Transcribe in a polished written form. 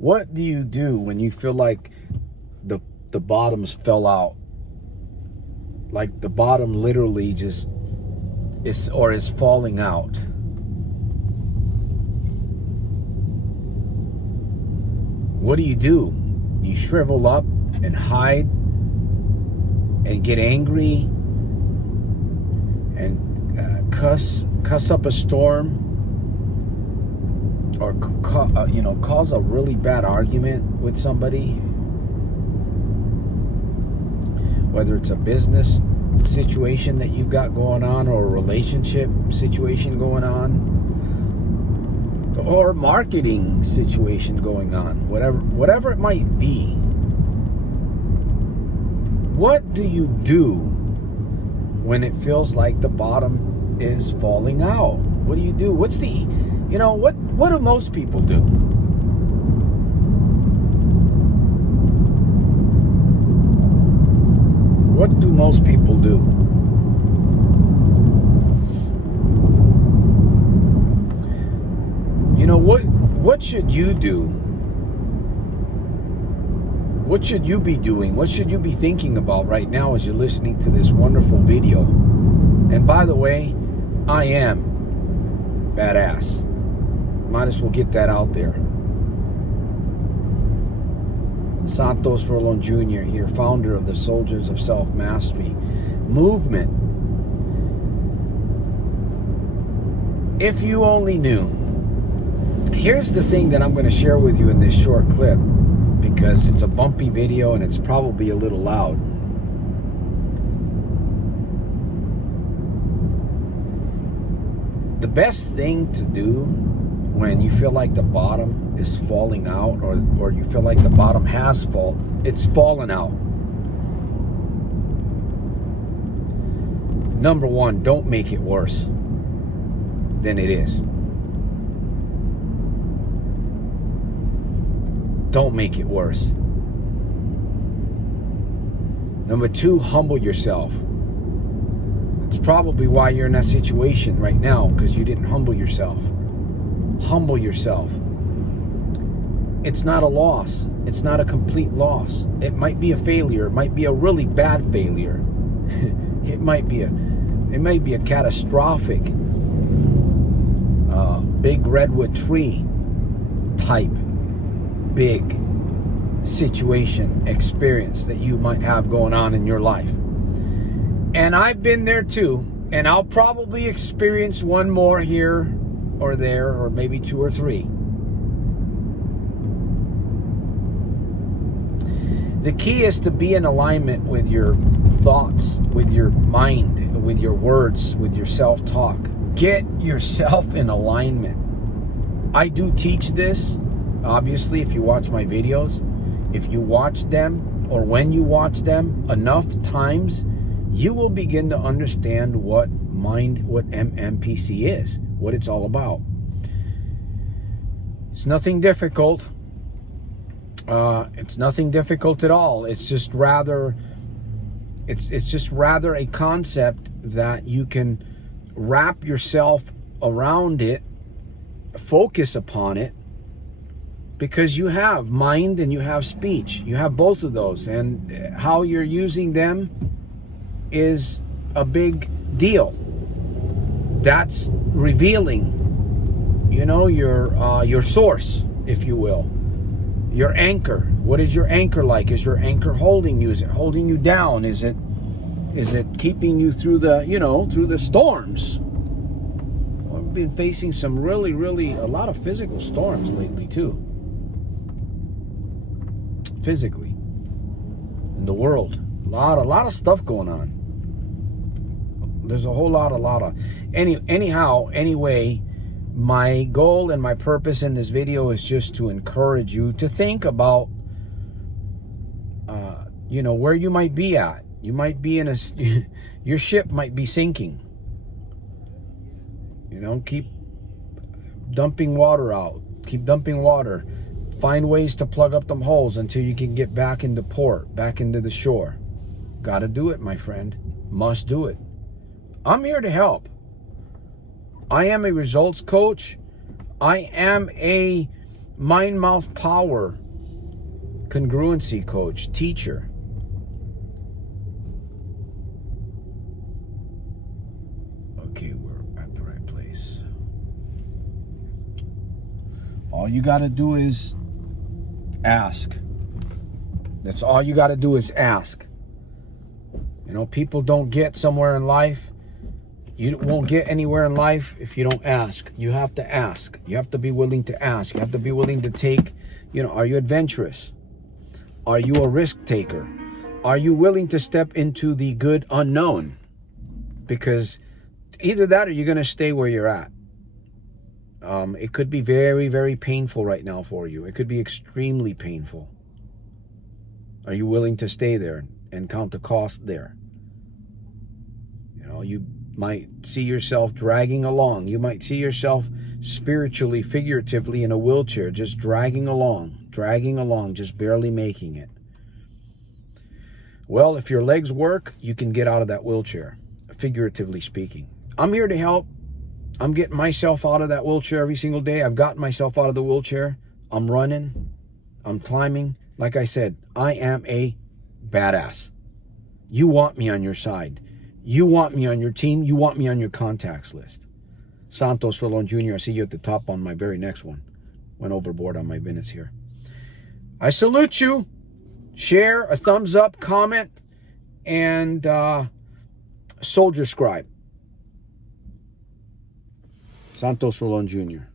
What do you do when you feel like the bottoms fell out? Like the bottom literally just is falling out. What do? You shrivel up and hide and get angry and cuss up a storm, or cause a really bad argument with somebody, whether it's a business situation that you've got going on, or a relationship situation going on, or marketing situation going on, whatever it might be. What do you do when it feels like the bottom is falling out? What do you do? What do most people do? What do most people do? What should you do? What should you be doing? What should you be thinking about right now as you're listening to this wonderful video? And by the way, I am badass. Might as well get that out there. SantosRolonJr. here, founder of the Soldiers of Self-Mastery movement. If you only knew. Here's the thing that I'm going to share with you in this short clip, because it's a bumpy video and it's probably a little loud. The best thing to do when you feel like the bottom is falling out, or you feel like the bottom has fallen out. Number one, don't make it worse than it is. Don't make it worse. Number two, humble yourself. It's probably why you're in that situation right now, because you didn't humble yourself. Humble yourself. It's not a loss. It's not a complete loss. It might be a failure. It might be a really bad failure. It might be a catastrophic big redwood tree type big situation, experience that you might have going on in your life. And I've been there too, and I'll probably experience one more here or there, or maybe two or three. The key is to be in alignment with your thoughts, with your mind, with your words, with your self-talk. Get yourself in alignment. I do teach this. Obviously, if you watch my videos, if you watch them, or when you watch them enough times, you will begin to understand what M.M.P.C is, what it's all about. It's nothing difficult. It's nothing difficult at all. It's just rather a concept that you can wrap yourself around it, focus upon it, because you have mind and you have speech. You have both of those, and how you're using them is a big deal. That's revealing, your source, if you will, your anchor. What is your anchor like? Is your anchor holding you? Is it holding you down? Is it keeping you through the storms? I've been facing some really a lot of physical storms lately too. Physically, in the world, a lot of stuff going on. There's a whole lot of anyway, my goal and my purpose in this video is just to encourage you to think about where you might be at. You might be in your ship might be sinking. Keep dumping water out. Keep dumping water. Find ways to plug up them holes until you can get back into port, back into the shore. Gotta do it, my friend. Must do it. I'm here to help. I am a results coach. I am a mind, mouth, power, congruency coach, teacher. Okay, we're at the right place. All you got to do is ask. That's all you got to do is ask. You know, people don't get somewhere in life. You won't get anywhere in life if you don't ask. You have to ask. You have to be willing to ask. You have to be willing to take, you know, are you adventurous? Are you a risk taker? Are you willing to step into the good unknown? Because either that or you're going to stay where you're at. It could be very, very painful right now for you. It could be extremely painful. Are you willing to stay there and count the cost there? You know, you might see yourself dragging along. You might see yourself spiritually, figuratively in a wheelchair, just dragging along, just barely making it. Well, if your legs work, you can get out of that wheelchair, figuratively speaking. I'm here to help. I'm getting myself out of that wheelchair every single day. I've gotten myself out of the wheelchair. I'm running. I'm climbing. Like I said, I am a badass. You want me on your side. You want me on your team. You want me on your contacts list. SantosRolonJr. I see you at the top on my very next one. Went overboard on my minutes here. I salute you. Share, a thumbs up, comment, and soldier scribe. SantosRolonJr.